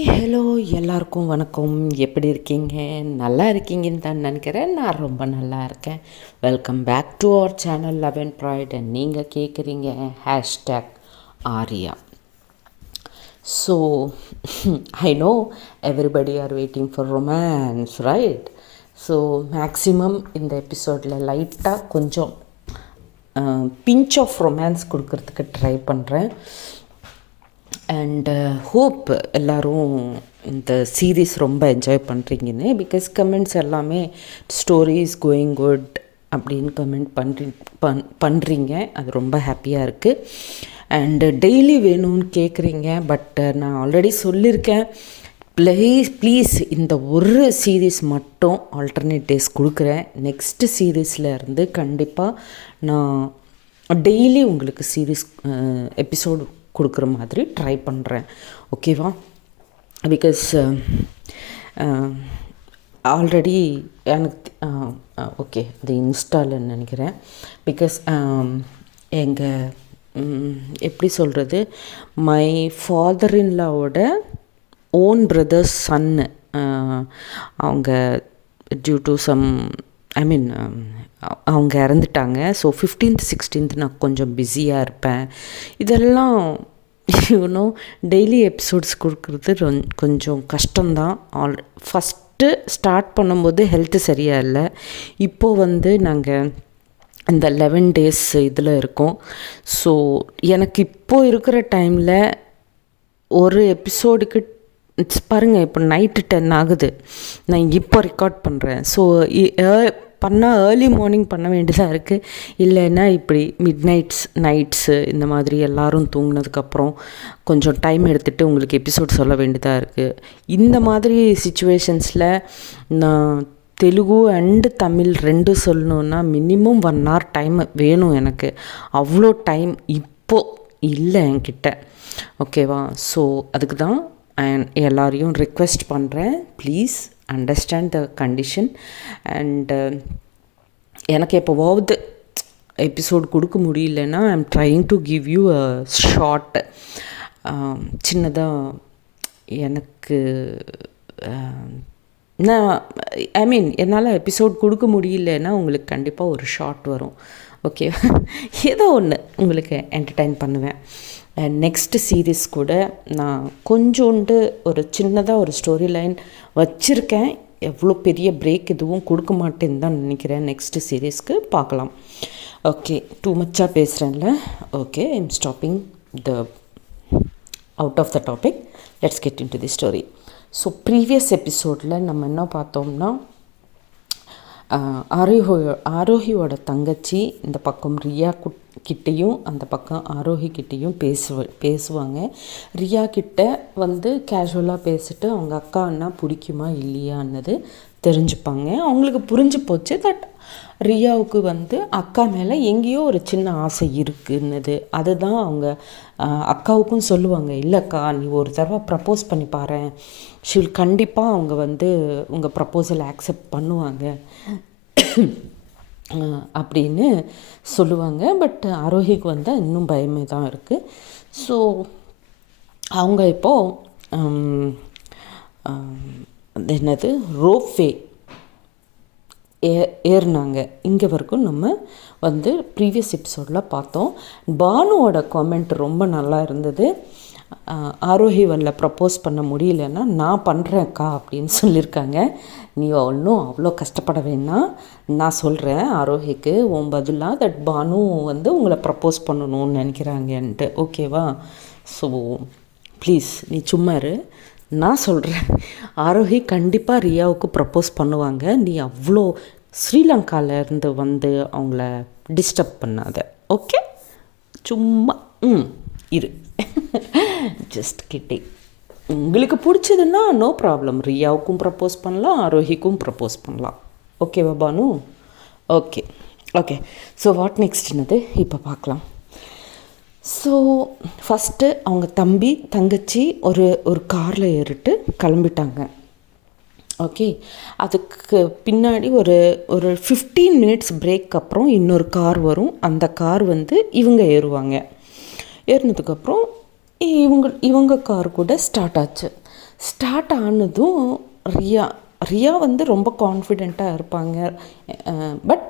Hi hello எல்லாருக்கும் வணக்கம். எப்படி இருக்கீங்க? நல்லா இருக்கீங்கன்னு தான் நினைக்கிறேன். நான் ரொம்ப நல்லா இருக்கேன். Welcome back to our channel love and pride. And நீங்கள் கேட்குறீங்க hashtag Aarya. So I know everybody are waiting for romance, right? So maximum இந்த எபிசோடில் லைட்டாக கொஞ்சம் பிஞ்ச் ஆஃப் ரொமான்ஸ் கொடுக்கறதுக்கு ட்ரை பண்ணுறேன். அண்டு ஹோப் எல்லோரும் இந்த சீரீஸ் ரொம்ப என்ஜாய் பண்ணுறீங்கன்னு. பிகாஸ் கமெண்ட்ஸ் எல்லாமே ஸ்டோரி இஸ் கோயிங் குட் அப்படின்னு கமெண்ட் பண்ணுறீங்க. அது ரொம்ப ஹாப்பியாக இருக்குது. அண்டு டெய்லி வேணும்னு கேட்குறீங்க. பட் நான் ஆல்ரெடி சொல்லியிருக்கேன், ப்ளீஸ் இந்த ஒரு சீரீஸ் மட்டும் ஆல்டர்னேட் டேஸ் கொடுக்குறேன். நெக்ஸ்ட்டு சீரீஸில் இருந்து கண்டிப்பாக நான் டெய்லி உங்களுக்கு சீரீஸ் எபிசோடு கொடுக்குற மாதிரி ட்ரை பண்ணுறேன். ஓகேவா? பிகாஸ் ஆல்ரெடி எனக்கு ஓகே அது இன்ஸ்டாவில் நினைக்கிறேன். பிகாஸ் எங்கள் எப்படி சொல்கிறது, மை ஃபாதர் இன்லாவோட ஓன் பிரதர்ஸ் சன்னு அவங்க டியூ டு சம் அவங்க இறந்துட்டாங்க. ஸோ 15th 16th நான் கொஞ்சம் பிஸியாக இருப்பேன். இதெல்லாம் யூனோ டெய்லி எபிசோட்ஸ் கொடுக்குறது கொஞ்சம் கஷ்டம்தான். ஃபஸ்ட்டு ஸ்டார்ட் பண்ணும்போது ஹெல்த்து சரியாக இல்லை. இப்போது நாங்கள் இந்த 11 days இதில் இருக்கோம். ஸோ எனக்கு இப்போது இருக்கிற டைமில் ஒரு எபிசோடுக்கு பாருங்கள், இப்போ நைட்டு 10 ஆகுது, நான் இப்போ ரெக்கார்ட் பண்ணுறேன். ஸோ பண்ணால் ஏர்லி மார்னிங் பண்ண வேண்டியதாக இருக்குது. இல்லைன்னா இப்படி நைட்ஸு இந்த மாதிரி எல்லோரும் தூங்கினதுக்கப்புறம் கொஞ்சம் டைம் எடுத்துகிட்டு உங்களுக்கு எபிசோட் சொல்ல வேண்டியதாக இருக்குது. இந்த மாதிரி சுச்சுவேஷன்ஸில் நான் தெலுங்கு அண்டு தமிழ் 2 சொல்லணுன்னா மினிமம் 1 hour டைம் வேணும் எனக்கு. அவ்வளோ டைம் இப்போது இல்லை என்கிட்ட. ஓகேவா? ஸோ அதுக்கு தான் எல்லாரையும் ரிக்வெஸ்ட் பண்ணுறேன், please understand the condition. And எனக்கு எப்போவாவது எபிசோட் கொடுக்க முடியலன்னா I am trying to give you a short. சின்னதாக எனக்கு நான் என்னால் எபிசோட் கொடுக்க முடியலன்னா உங்களுக்கு கண்டிப்பாக ஒரு ஷார்ட் வரும். ஓகே, ஏதோ ஒன்று உங்களுக்கு என்டர்டெயின் பண்ணுவேன். நெக்ஸ்ட்டு சீரீஸ் கூட நான் கொஞ்சோண்டு ஒரு சின்னதாக ஒரு ஸ்டோரி லைன் வச்சுருக்கேன். எவ்வளோ பெரிய பிரேக் எதுவும் கொடுக்க மாட்டேன்னு தான் நினைக்கிறேன். நெக்ஸ்ட்டு சீரீஸ்க்கு பார்க்கலாம். ஓகே, டூ மச்சாக பேசுகிறேன்ல. Okay, I am stopping the out of the topic. Let's get into the story. So previous எபிசோடில் நம்ம என்ன பார்த்தோம்னா, ஆரோஹியோட தங்கச்சி இந்த பக்கம் ரியா கிட்டேயும் அந்த பக்கம் ஆரோஹி கிட்டேயும் பேசுவாங்க. ரியா கிட்ட கேஷுவலாக பேசிட்டு அவங்க அக்கா அண்ணா பிடிக்குமா இல்லையான்னது தெரிஞ்சுப்பாங்க. அவங்களுக்கு புரிஞ்சு போச்சு தட் ரியாவுக்கு அக்கா மேலே எங்கேயோ ஒரு சின்ன ஆசை இருக்குன்னது. அதுதான் அவங்க அக்காவுக்கும் சொல்லுவாங்க, இல்லைக்கா நீ ஒரு தடவை ப்ரப்போஸ் பண்ணி பாரு, ஷில் கண்டிப்பாக அவங்க உங்கள் ப்ரப்போசல் ஆக்செப்ட் பண்ணுவாங்க அப்படின்னு சொல்லுவாங்க. பட் ஆரோஹிக்கு இன்னும் பயமே தான் இருக்குது. ஸோ அவங்க இப்போது என்னது ரோப்வே ஏறினாங்க. இங்கே வரைக்கும் நம்ம ப்ரீவியஸ் எபிசோடில் பார்த்தோம். பானுவோட காமெண்ட் ரொம்ப நல்லா இருந்தது. ஆரோஹி ப்ரப்போஸ் பண்ண முடியலன்னா நான் பண்ணுறேன்க்கா அப்படின்னு சொல்லியிருக்காங்க. நீ ஒன்றும் அவ்வளோ கஷ்டப்பட வேணாம், நான் சொல்கிறேன் ஆரோஹிக்கு உன் பதிலாக தட் பானு உங்களை ப்ரப்போஸ் பண்ணணும்னு நினைக்கிறாங்கன்ட்டு. ஓகேவா? ஸோ ப்ளீஸ் நீ சும்மா இரு, நான் சொல்கிறேன். ஆரோஹி கண்டிப்பாக ரியாவுக்கு ப்ரப்போஸ் பண்ணுவாங்க. நீ அவ்வளோ ஸ்ரீலங்காவிலேருந்து அவங்கள டிஸ்டர்ப் பண்ணாத. ஓகே, சும்மா இரு. Just kidding. உங்களுக்கு பிடிச்சதுன்னா நோ ப்ராப்ளம், ரியாவுக்கும் ப்ரப்போஸ் பண்ணலாம், ஆரோஹிக்கும் ப்ரப்போஸ் பண்ணலாம். ஓகேவா Banu? Okay okay. So what நெக்ஸ்ட்னது இப்போ பார்க்கலாம். ஸோ ஃபஸ்ட்டு அவங்க தங்கச்சி ஒரு காரில் ஏறிட்டு கிளம்பிட்டாங்க. ஓகே, அதுக்கு பின்னாடி ஒரு 15 minutes பிரேக் அப்புறம் இன்னொரு கார் வரும். அந்த கார் இவங்க ஏறுவாங்க. ஏறினதுக்கப்புறம் இவங்க கார் கூட ஸ்டார்ட் ஆச்சு. ஸ்டார்ட் ஆனதும் ரியா ரியா வந்து ரொம்ப கான்ஃபிடெண்ட்டாக இருப்பாங்க. பட்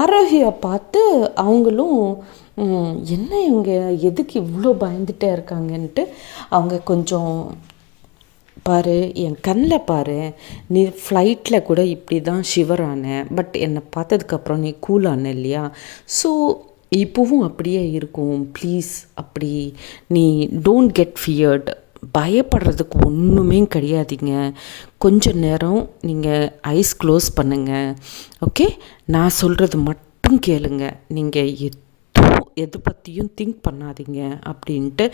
ஆரோக்கியா பார்த்து அவங்களும் என்ன இவங்க எதுக்கு இவ்வளோ பயந்துட்டே இருக்காங்கன்ட்டு அவங்க கொஞ்சம் பாரு என் கண்ணில் பாரு, நீ ஃப்ளைட்டில் கூட இப்படி தான் ஷிவர் ஆன, பட் என்னை பார்த்ததுக்கப்புறம் நீ கூல் ஆன இல்லையா, ஸோ இப்போவும் அப்படியே இருக்கும், ப்ளீஸ் அப்படி நீ டோன்ட் கெட் ஃபியர்டு, பயப்படுறதுக்கு ஒன்றுமே கிடையாதுங்க, கொஞ்ச நேரம் நீங்கள் ஐஸ் க்ளோஸ் பண்ணுங்கள், ஓகே, நான் சொல்கிறது மட்டும் கேளுங்க, நீங்கள் எது பற்றியும் திங்க் பண்ணாதீங்க அப்படின்ட்டு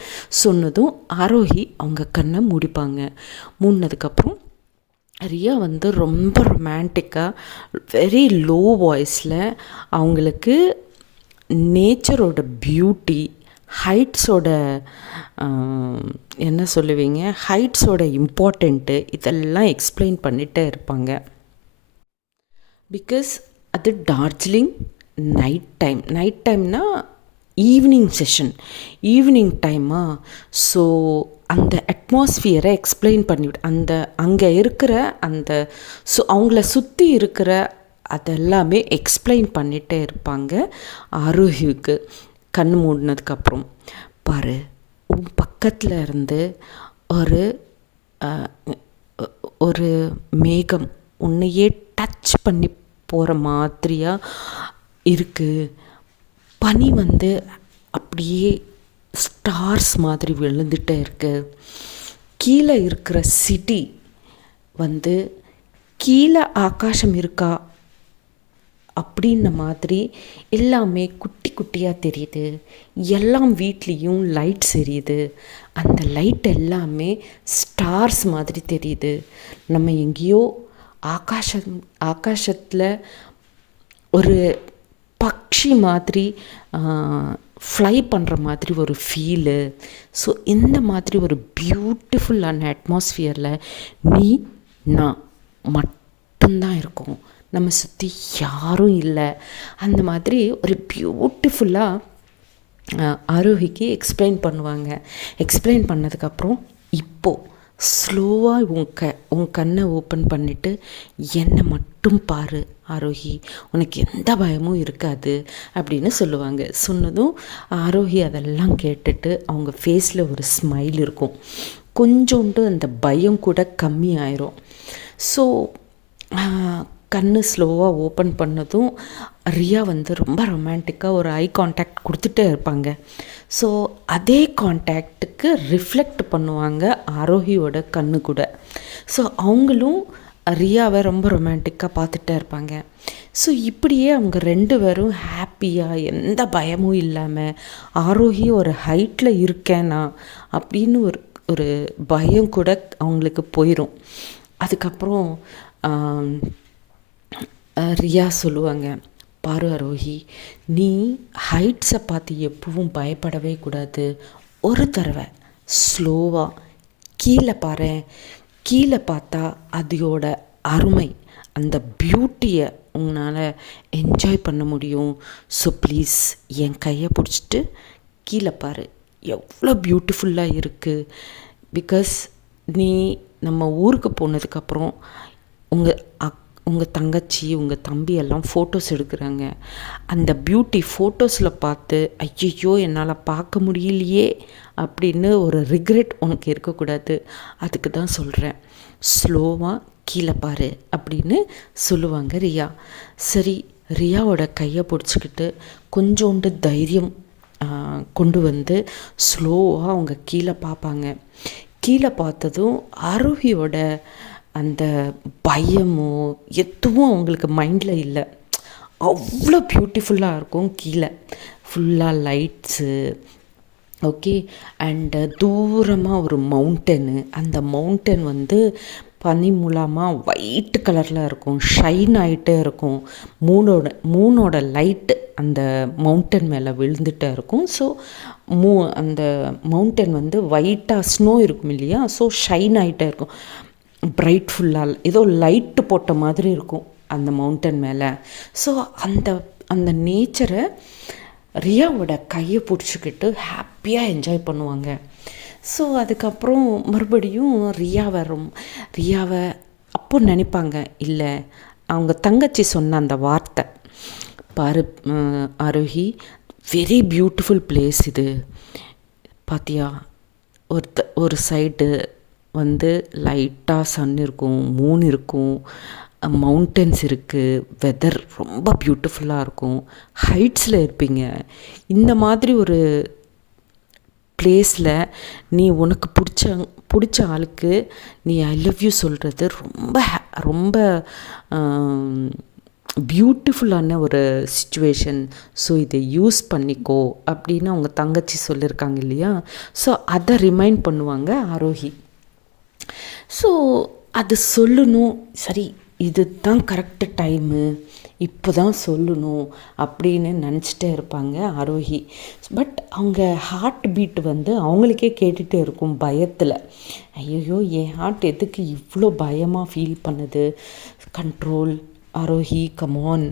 சொன்னதும் ஆரோஹி அவங்க கண்ணை மூடிப்பாங்க. மூடினதுக்கப்புறம் ரியா வந்து ரொம்ப ரொமான்டிக்காக வெரி லோ வாய்ஸில் அவங்களுக்கு நேச்சரோட பியூட்டி, ஹைட்ஸோட என்ன சொல்லுவீங்க, ஹைட்ஸோட இம்பார்ட்டண்ட்டு இதெல்லாம் எக்ஸ்பிளைன் பண்ணிகிட்டே இருப்பாங்க. பிகாஸ் அது டார்ஜிலிங் நைட் டைம்னா ஈவினிங் செஷன், ஈவினிங் டைமா, ஸோ அந்த அட்மாஸ்ஃபியரை எக்ஸ்பிளைன் பண்ணிவிட்டு அங்கே இருக்கிற ஸோ அவங்கள சுற்றி இருக்கிற அதெல்லாமே எக்ஸ்பிளைன் பண்ணிகிட்டே இருப்பாங்க ஆரோஹிக்கு. கண் மூடினதுக்கப்புறம் பாரு, உன் பக்கத்தில் இருந்து ஒரு மேகம் உன்னையே டச் பண்ணி போகிற மாதிரியாக இருக்குது, பனி வந்து அப்படியே ஸ்டார்ஸ் மாதிரி விழுந்துகிட்டே இருக்குது, கீழே இருக்கிற சிட்டி வந்து கீழே ஆகாசம் இருக்கா அப்படின்ன மாதிரி எல்லாமே குட்டி குட்டியாக தெரியுது, எல்லாம் வீட்லேயும் லைட்ஸ் எரியுது, அந்த லைட் எல்லாமே ஸ்டார்ஸ் மாதிரி தெரியுது, நம்ம எங்கேயோ ஆகாசத்தில் ஒரு பக்ஷி மாதிரி ஃப்ளை பண்ணுற மாதிரி ஒரு ஃபீலு. ஸோ இந்த மாதிரி ஒரு பியூட்டிஃபுல்லான அட்மாஸ்ஃபியரில் நான் மட்டும்தான் இருக்கோம், நம்ம சுற்றி யாரும் இல்லை, அந்த மாதிரி ஒரு பியூட்டிஃபுல்லாக ஆரோஹிக்கு எக்ஸ்பிளைன் பண்ணுவாங்க. எக்ஸ்பிளைன் பண்ணதுக்கப்புறம் இப்போது ஸ்லோவாக உன் கண்ணை ஓப்பன் பண்ணிவிட்டு என்னை மட்டும் பாரு ஆரோஹி, உனக்கு எந்த பயமும் இருக்காது அப்படின்னு சொல்லுவாங்க. சொன்னதும் ஆரோஹி அதெல்லாம் கேட்டுட்டு அவங்க ஃபேஸில் ஒரு ஸ்மைல் இருக்கும், கொஞ்சோண்டு அந்த பயம் கூட கம்மி ஆயிரும். ஸோ கண்ணு ஸ்லோவாக ஓப்பன் பண்ணதும் ரியா வந்து ரொம்ப ரொமான்டிக்காக ஒரு ஐ கான்டாக்ட் கொடுத்துட்டே இருப்பாங்க. ஸோ அதே கான்டாக்டுக்கு ரிஃப்ளெக்ட் பண்ணுவாங்க ஆரோஹியோட கண்ணு கூட. ஸோ அவங்களும் ரியாவை ரொம்ப ரொமான்டிக்காக பார்த்துட்டே இருப்பாங்க. ஸோ இப்படியே அவங்க 2 பேரும் ஹாப்பியாக எந்த பயமும் இல்லாமல், ஆரோஹி ஒரு ஹைட்டில் இருக்கேனா அப்படின்னு ஒரு பயம் கூட அவங்களுக்கு போயிடும். அதுக்கப்புறம் ரியா சொல்லுவாங்க, பாரு ஆரோஹி, நீ ஹைட்ஸை பார்த்து எப்பவும் பயப்படவே கூடாது, ஒரு தடவை ஸ்லோவாக கீழே பாரு, கீழே பார்த்தா அதோட அருமை, அந்த பியூட்டியை உன்னால் என்ஜாய் பண்ண முடியும். ஸோ ப்ளீஸ் என் கையை பிடிச்சிட்டு கீழே பாரு, எவ்வளோ பியூட்டிஃபுல்லாக இருக்குது. பிகாஸ் நீ நம்ம ஊருக்கு போனதுக்கப்புறம் உங்கள் தங்கச்சி உங்கள் தம்பி எல்லாம் ஃபோட்டோஸ் எடுக்கிறாங்க, அந்த பியூட்டி ஃபோட்டோஸில் பார்த்து ஐயோ என்னால் பார்க்க முடியலையே அப்படின்னு ஒரு ரிக்ரெட் உனக்கு இருக்கக்கூடாது, அதுக்கு தான் சொல்கிறேன், ஸ்லோவாக கீழே பாரு அப்படின்னு சொல்லுவாங்க ரியா. சரி, ரியாவோட கையை பிடிச்சிக்கிட்டு கொஞ்சோண்டு தைரியம் கொண்டு வந்து ஸ்லோவாக அவங்க கீழே பார்ப்பாங்க. கீழே பார்த்ததும் ஆரோஹியோட அந்த பயமோ எதுவும் அவங்களுக்கு மைண்டில் இல்லை, அவ்வளோ பியூட்டிஃபுல்லாக இருக்கும். கீழே ஃபுல்லாக லைட்ஸு, ஓகே, அண்டு தூரமாக ஒரு மவுண்டனு, அந்த மவுண்டன் வந்து பனி மூலமாக ஒயிட் கலரில் இருக்கும், ஷைன் ஆகிட்டே இருக்கும், மூனோட லைட்டு அந்த மவுண்டன் மேலே விழுந்துகிட்டே இருக்கும். ஸோ அந்த மவுண்டன் வந்து ஒயிட்டாக ஸ்னோ இருக்கும் இல்லையா, ஸோ ஷைன் ஆகிட்டே இருக்கும், பிரைட்ஃபுல்லாக ஏதோ லைட்டு போட்ட மாதிரி இருக்கும் அந்த மவுண்டன் மேலே. ஸோ அந்த நேச்சரை ரியாவோட கையை பிடிச்சிக்கிட்டு ஹாப்பியாக என்ஜாய் பண்ணுவாங்க. ஸோ அதுக்கப்புறம் மறுபடியும் ரியாவை அப்போ நினைப்பாங்க, இல்லை அவங்க தங்கச்சி சொன்ன அந்த வார்த்தை, பாரு ஆரோஹி, வெரி பியூட்டிஃபுல் பிளேஸ் இது, பாத்தியா, ஒரு சைடு வந்து லைட்டாக சன் இருக்கும், மூன் இருக்கும், மவுண்டன்ஸ் இருக்குது, வெதர் ரொம்ப பியூட்டிஃபுல்லாக இருக்கும், ஹைட்ஸில் இருப்பீங்க. இந்த மாதிரி ஒரு பிளேஸில் நீ உனக்கு பிடிச்ச ஆளுக்கு நீ ஐ லவ் யூ சொல்கிறது ரொம்ப பியூட்டிஃபுல்லான ஒரு சிச்சுவேஷன். ஸோ இதை யூஸ் பண்ணிக்கோ அப்படின்னு அவங்க தங்கச்சி சொல்லியிருக்காங்க இல்லையா. ஸோ அதை ரிமைண்ட் பண்ணுவாங்க ஆரோஹி. ஸோ அது சொல்லணும், சரி இது தான் கரெக்டு டைமு, இப்போ தான் சொல்லணும் அப்படின்னு நினச்சிட்டே இருப்பாங்க ஆரோஹி. பட் அவங்க ஹார்ட் பீட் வந்து அவங்களுக்கே கேட்டுகிட்டே இருக்கும் பயத்தில். ஐயோ, என் ஹார்ட் எதுக்கு இவ்வளோ பயமாக ஃபீல் பண்ணுது, கண்ட்ரோல் ஆரோஹி, கமான்,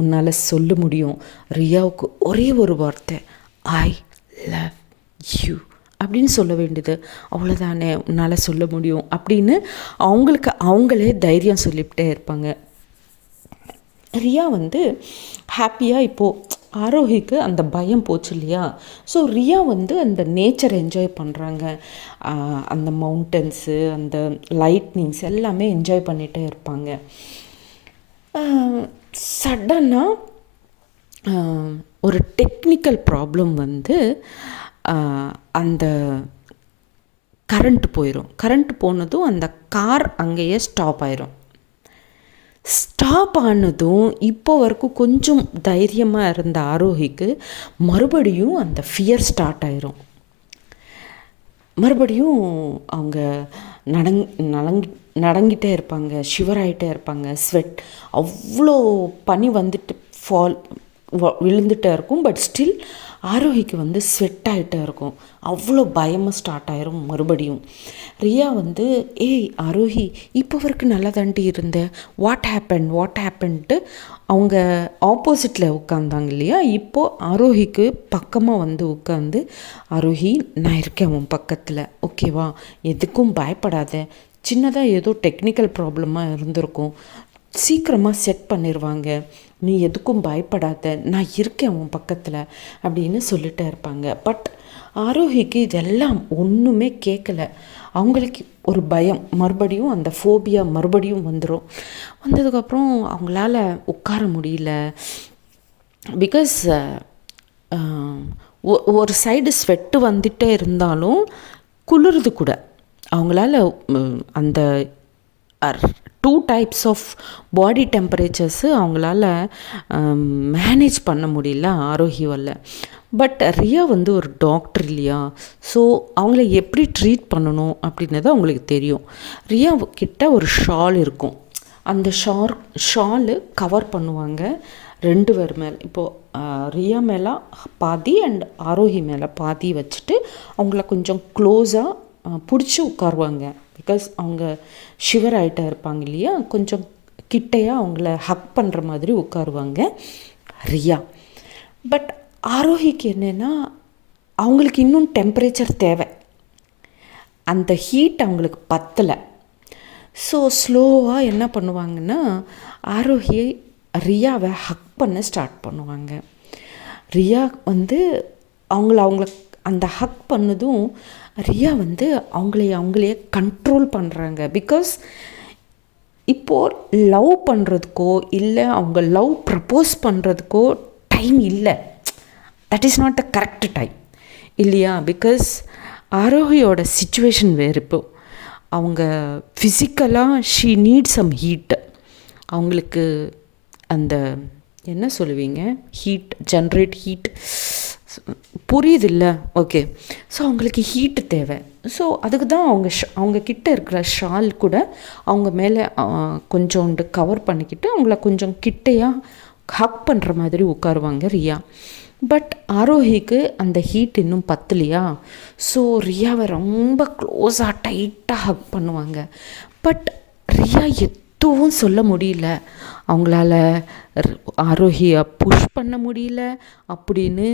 உன்னால் சொல்ல முடியும். ரியாவுக்கு ஒரே ஒரு வார்த்தை, ஐ லவ் யூ அப்படின்னு சொல்ல வேண்டியது, அவ்வளோதானே, உன்னால் சொல்ல முடியும் அப்படின்னு அவங்களே தைரியம் சொல்லிக்கிட்டே இருப்பாங்க. ரியா வந்து ஹாப்பியாக இப்போது ஆரோஹிக்கு அந்த பயம் போச்சு இல்லையா. ஸோ ரியா வந்து அந்த நேச்சரை என்ஜாய் பண்ணுறாங்க, அந்த மவுண்டன்ஸு, அந்த லைட்னிங்ஸ் எல்லாமே என்ஜாய் பண்ணிகிட்டே இருப்பாங்க. சடனாக ஒரு டெக்னிக்கல் ப்ராப்ளம் வந்து அந்த கரண்ட் போயிடும். கரண்ட் போனதும் அந்த கார் அங்கேயே ஸ்டாப் ஆயிரும். ஸ்டாப் ஆனதும் இப்போ வரைக்கும் கொஞ்சம் தைரியமாக இருந்த ஆரோஹிக்கு மறுபடியும் அந்த ஃபியர் ஸ்டார்ட் ஆயிரும். மறுபடியும் அவங்க நடங்கிட்டே இருப்பாங்க, ஷிவர் ஆகிட்டே இருப்பாங்க, ஸ்வெட், அவ்வளோ பனி வந்துட்டு விழுந்துகிட்டே இருக்கும். பட் ஸ்டில் ஆரோஹிக்கு வந்து ஸ்வெட் ஆகிட்டே இருக்கும், அவ்வளோ பயமாக ஸ்டார்ட் ஆயிரும். மறுபடியும் ரியா வந்து, ஏய் ஆரோஹி, இப்போ வரைக்கும் நல்லா தாண்டி இருந்த, வாட் ஹேப்பன்ட்டு அவங்க ஆப்போசிட்டில் உட்காந்தாங்க இல்லையா. இப்போது ஆரோஹிக்கு பக்கமாக வந்து உட்காந்து, ஆரோஹி நான் இருக்கேன் உன் பக்கத்தில், ஓகேவா, எதுக்கும் பயப்படாத, சின்னதாக ஏதோ டெக்னிக்கல் ப்ராப்ளமாக இருந்திருக்கும், சீக்கிரமாக செட் பண்ணிடுவாங்க, நீ எதுக்கும் பயப்படாத, நான் இருக்கேன் உன் பக்கத்தில் அப்படின்னு சொல்லிட்டே இருப்பாங்க. பட் ஆரோஹிக்கு இதெல்லாம் ஒன்றுமே கேட்கல. அவங்களுக்கு ஒரு பயம், மறுபடியும் அந்த ஃபோபியா மறுபடியும் வந்துடும். வந்ததுக்கப்புறம் அவங்களால உட்கார முடியல. பிகாஸ் ஒரு சைடு ஸ்வெட்டு வந்துகிட்டே இருந்தாலும் குளிருது கூட. அவங்களால அந்த 2 டைப்ஸ் ஆஃப் பாடி டெம்பரேச்சர்ஸு அவங்களால மேனேஜ் பண்ண முடியல ஆரோஹியால். பட் ரியா வந்து ஒரு டாக்டர் இல்லையா. ஸோ அவங்கள எப்படி ட்ரீட் பண்ணணும் அப்படின்னது அவங்களுக்கு தெரியும். ரியா கிட்ட ஒரு ஷால் இருக்கும், அந்த ஷாலு கவர் பண்ணுவாங்க 2 பேர் மேலே. இப்போது ரியா மேலே பாதி அண்ட் ஆரோஹி மேலே பாதி வச்சுட்டு அவங்கள கொஞ்சம் க்ளோஸாக பிடிச்சி உட்காருவாங்க. பிகாஸ் அவங்க ஷிவர் ஆகிட்டே இருப்பாங்க இல்லையா, கொஞ்சம் கிட்டையாக அவங்கள ஹக் பண்ணுற மாதிரி உட்காருவாங்க ரியா. பட் ஆரோஹிக்கு என்னென்னா, அவங்களுக்கு இன்னும் டெம்பரேச்சர் தேவை, அந்த ஹீட் அவங்களுக்கு பத்தலை. ஸோ ஸ்லோவாக என்ன பண்ணுவாங்கன்னா, ஆரோஹி ரியாவை ஹக் பண்ண ஸ்டார்ட் பண்ணுவாங்க. ரியா வந்து அவங்கள அந்த ஹக் பண்ணதும் ரியா வந்து அவங்களே கண்ட்ரோல் பண்ணுறாங்க. பிகாஸ் இப்போது லவ் பண்ணுறதுக்கோ இல்லை அவங்க லவ் ப்ரப்போஸ் பண்ணுறதுக்கோ டைம் இல்லை. That is not the correct time இல்லையா. பிகாஸ் ஆரோஹியோட சிச்சுவேஷன் வேறு. இப்போது அவங்க ஃபிசிக்கலாக ஷீ நீட் சம் ஹீட். அவங்களுக்கு அந்த என்ன சொல்லுவீங்க, ஹீட், ஜென்ரேட் ஹீட், புரியுதில்ல, ஓகே. ஸோ அவங்களுக்கு ஹீட்டு தேவை. ஸோ அதுக்கு தான் அவங்க கிட்டே இருக்கிற ஷால் கூட அவங்க மேலே கொஞ்சோண்டு கவர் பண்ணிக்கிட்டு அவங்கள கொஞ்சம் கிட்டையாக ஹக் பண்ணுற மாதிரி உட்காருவாங்க ரியா. பட் ஆரோஹிக்கு அந்த ஹீட் இன்னும் பத்தலையா. ஸோ ரியாவை ரொம்ப க்ளோஸாக டைட்டாக ஹக் பண்ணுவாங்க. பட் ரியா எதுவும் சொல்ல முடியல, அவங்களால ஆரோஹியை புஷ் பண்ண முடியல. அப்படின்னு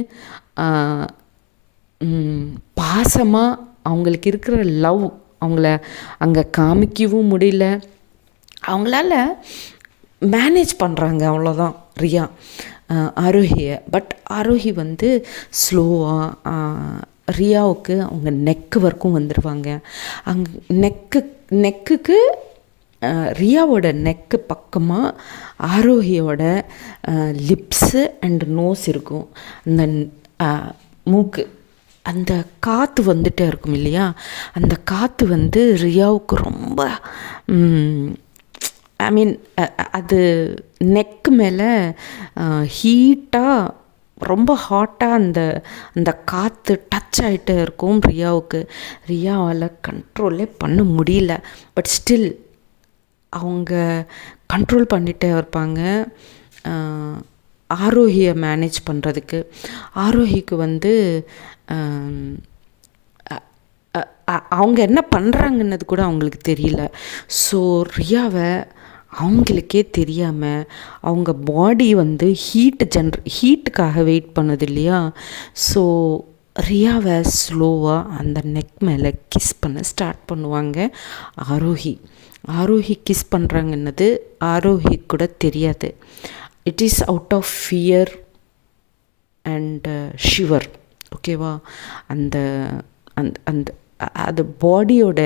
பாசமாக அவங்களுக்கு இருக்கிற லவ் அவங்கள அங்கே காமிக்கவும் முடியல. அவங்களால மேனேஜ் பண்ணுறாங்க, அவ்வளோதான் ரியா ஆரோஹியை. பட் ஆரோஹி வந்து ஸ்லோவாக ரியாவுக்கு அவங்க நெக்கு வரைக்கும் வந்துடுவாங்க. நெக்குக்கு ரியாவோட நெக்கு பக்கமாக ஆரோஹியோட லிப்ஸு அண்ட் நோஸ் இருக்கும். அந்த மூக்கு, அந்த காற்று வந்துட்டே இருக்கும் இல்லையா, அந்த காற்று வந்து ரியாவுக்கு ரொம்ப ஐ மீன் அது நெக்கு மேலே ஹீட்டாக, ரொம்ப ஹாட்டாக அந்த காற்று டச் ஆகிட்டே இருக்கும் ரியாவுக்கு. ரியாவால் கண்ட்ரோலே பண்ண முடியல. பட் ஸ்டில் அவங்க கண்ட்ரோல் பண்ணிகிட்டே இருப்பாங்க ஆரோஹியை மேனேஜ் பண்ணுறதுக்கு. ஆரோஹிக்கு வந்து அவங்க என்ன பண்ணுறாங்கன்னது கூட அவங்களுக்கு தெரியல. ஸோ ரியாவை அவங்களுக்கே தெரியாமல் அவங்க பாடி வந்து ஹீட்டுக்காக வெயிட் பண்ணுது இல்லையா. ஸோ ரியாவை ஸ்லோவாக அந்த நெக் மேலே கிஸ் பண்ண ஸ்டார்ட் பண்ணுவாங்க ஆரோஹி கிஸ் பண்ணுறாங்கன்னது ஆரோஹி கூட தெரியாது. It is out of fear and shiver. ஓகேவா, அந்த அந்த அந்த அது பாடியோட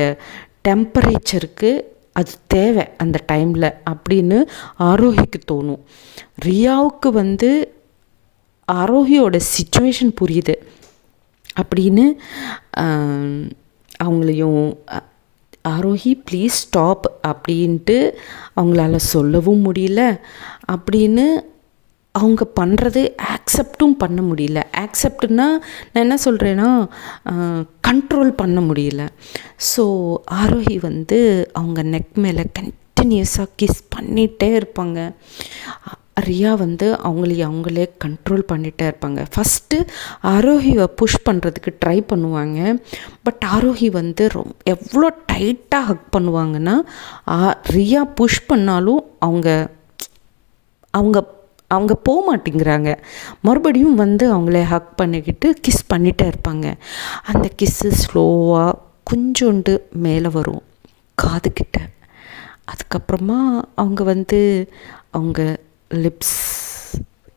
டெம்பரேச்சருக்கு அது தேவை அந்த டைமில் அப்படின்னு ஆரோஹிக்கு தோணும். ரியாவுக்கு வந்து ஆரோஹியோட சிச்சுவேஷன் புரியுது அப்படின்னு அவங்களையும் ஆரோஹி ப்ளீஸ் ஸ்டாப் அப்படின்ட்டு அவங்களால சொல்லவும் முடியல. அப்படின்னு அவங்க பண்ணுறது ஆக்செப்டும் பண்ண முடியல. ஆக்செப்ட்னா நான் என்ன சொல்கிறேன்னா கண்ட்ரோல் பண்ண முடியல. ஸோ ஆரோஹி வந்து அவங்க நெக் மேலே கண்டினியூஸாக கிஸ் பண்ணிகிட்டே இருப்பாங்க. ரியா வந்து அவங்களே கண்ட்ரோல் பண்ணிகிட்டே இருப்பாங்க. ஃபஸ்ட்டு ஆரோஹியை புஷ் பண்ணுறதுக்கு ட்ரை பண்ணுவாங்க. பட் ஆரோஹி வந்து எவ்வளோ டைட்டாக ஹக் பண்ணுவாங்கன்னா, ரியா புஷ் பண்ணாலும் அவங்க போக மாட்டேங்கிறாங்க. மறுபடியும் வந்து அவங்கள ஹக் பண்ணிக்கிட்டு கிஸ் பண்ணிகிட்டே இருப்பாங்க. அந்த கிஸ்ஸு ஸ்லோவாக கொஞ்சோண்டு மேலே வரும் காதுக்கிட்ட. அதுக்கப்புறமா அவங்க வந்து அவங்க லிப்ஸ்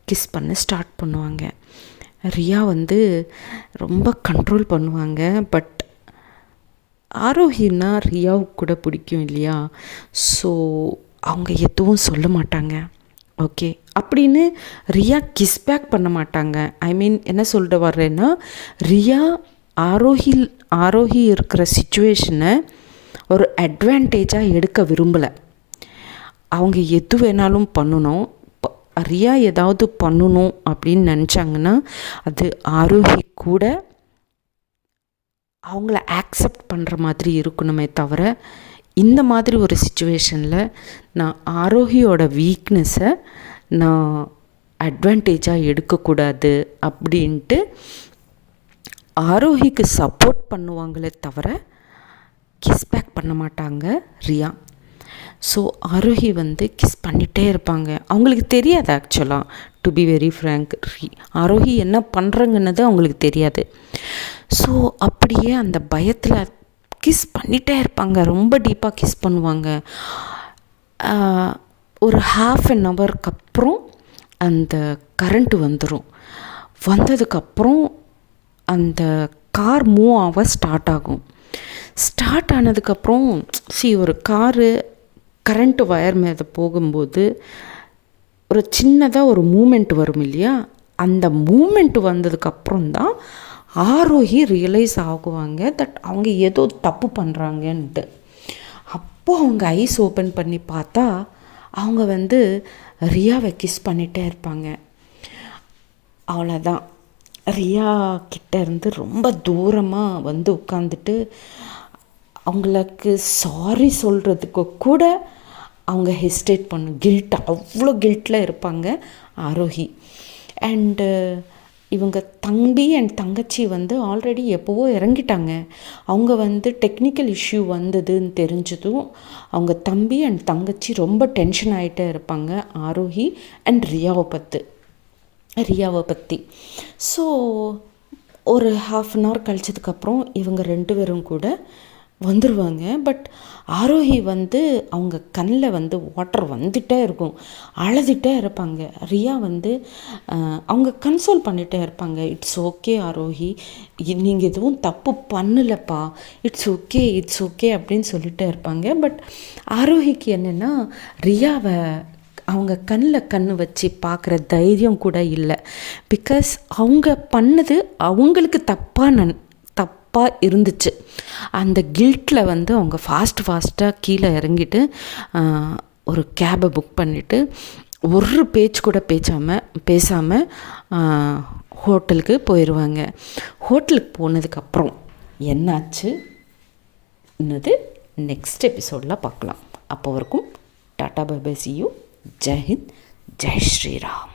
கிஸ் பண்ண ஸ்டார்ட் பண்ணுவாங்க. ரியா வந்து ரொம்ப கண்ட்ரோல் பண்ணுவாங்க. பட் ஆரோஹின்னா ரியாவுக்கு கூட பிடிக்கும் இல்லையா. ஸோ அவங்க எதுவும் சொல்ல மாட்டாங்க. ஓகே அப்படின்னு ரியா கிஸ் பேக் பண்ண மாட்டாங்க. ஐ மீன் என்ன சொல்லிட்டு வர்றேன்னா, ரியா ஆரோஹி இருக்கிற சிச்சுவேஷனை ஒரு அட்வான்டேஜாக எடுக்க விரும்பலை. அவங்க எது வேணாலும் பண்ணணும். ரியா ஏதாவது பண்ணணும் அப்படின்னு நினச்சாங்கன்னா அது ஆரோஹி கூட அவங்கள ஆக்செப்ட் பண்ணுற மாதிரி இருக்கணுமே தவிர, இந்த மாதிரி ஒரு சிச்சுவேஷனில் நான் ஆரோஹியோட வீக்னஸை நான் அட்வான்டேஜாக எடுக்கக்கூடாது அப்படின்ட்டு ஆரோஹிக்கு சப்போர்ட் பண்ணுவாங்களே தவிர கிஸ் பேக் பண்ண மாட்டாங்க ரியா. ஸோ ஆரோஹி வந்து கிஸ் பண்ணிகிட்டே இருப்பாங்க. அவங்களுக்கு தெரியாது ஆக்சுவலாக, to be very frank, Arohi என்ன பண்ணுறாங்கன்னது அவங்களுக்கு தெரியாது. ஸோ அப்படியே அந்த பயத்தில் கிஸ் பண்ணிகிட்டே இருப்பாங்க. ரொம்ப டீப்பாக கிஸ் பண்ணுவாங்க. ஒரு ½ அப்புறம் அந்த கரண்ட்டு வந்துடும். வந்ததுக்கப்புறம் அந்த கார் மூவ் ஆக ஸ்டார்ட் ஆகும். ஸ்டார்ட் ஆனதுக்கப்புறம் ஒரு காரு கரண்ட்டு வயர் மேலே போகும்போது ஒரு சின்னதாக ஒரு மூமெண்ட் வரும் இல்லையா. அந்த மூமெண்ட் வந்ததுக்கப்புறம் தான் ஆரோஹி ரியலைஸ் ஆகுவாங்க தட் அவங்க ஏதோ தப்பு பண்ணுறாங்கன்ட்டு. அப்போது அவங்க ஐஸ் ஓப்பன் பண்ணி பார்த்தா அவங்க வந்து ரியாவை கிஸ் பண்ணிகிட்டே இருப்பாங்க. அவ்வளோதான், ரியா கிட்டேருந்து ரொம்ப தூரமாக வந்து உட்காந்துட்டு அவங்களுக்கு சாரி சொல்கிறதுக்கு கூட அவங்க ஹெசிடேட் அவ்வளோ கில்ட்டில் இருப்பாங்க ஆரோஹி. அண்டு இவங்க தம்பி அண்ட் தங்கச்சி வந்து ஆல்ரெடி எப்போவோ இறங்கிட்டாங்க. அவங்க வந்து டெக்னிக்கல் இஷ்யூ வந்ததுன்னு தெரிஞ்சதும் அவங்க தம்பி அண்ட் தங்கச்சி ரொம்ப டென்ஷன் ஆகிட்டே இருப்பாங்க ஆரோஹி அண்ட் ரியாவை பற்றி. ஸோ ஒரு 1/2 hour கழிச்சதுக்கப்புறம் இவங்க 2 பேரும் கூட வந்துடுவாங்க. பட் ஆரோஹி வந்து அவங்க கண்ணில் வந்து வாட்டர் வந்துகிட்டே இருக்கும், அழுதுகிட்டே இருப்பாங்க. ரியா வந்து அவங்க கன்சோல் பண்ணிகிட்டே இருப்பாங்க. இட்ஸ் ஓகே ஆரோஹி, நீங்கள் எதுவும் தப்பு பண்ணலப்பா, இட்ஸ் ஓகே இட்ஸ் ஓகே அப்படின்னு சொல்லிகிட்டே இருப்பாங்க. பட் ஆரோஹிக்கு என்னென்னா ரியாவை அவங்க கண்ணில் கண் வச்சு பார்க்குற தைரியம் கூட இல்லை. பிகாஸ் அவங்க பண்ணது அவங்களுக்கு தப்பாக இருந்துச்சு. அந்த கில்ட்டில் வந்து அவங்க ஃபாஸ்ட்டாக கீழே இறங்கிட்டு ஒரு கேபை புக் பண்ணிவிட்டு ஒரு பேச்சு கூட பேசாமல் ஹோட்டலுக்கு போயிடுவாங்க. ஹோட்டலுக்கு போனதுக்கப்புறம் என்னாச்சு என்னது நெக்ஸ்ட் எபிசோடில் பார்க்கலாம். அப்போ வரைக்கும் tata bye bye, see you. Jai Hind, Jai Sriram.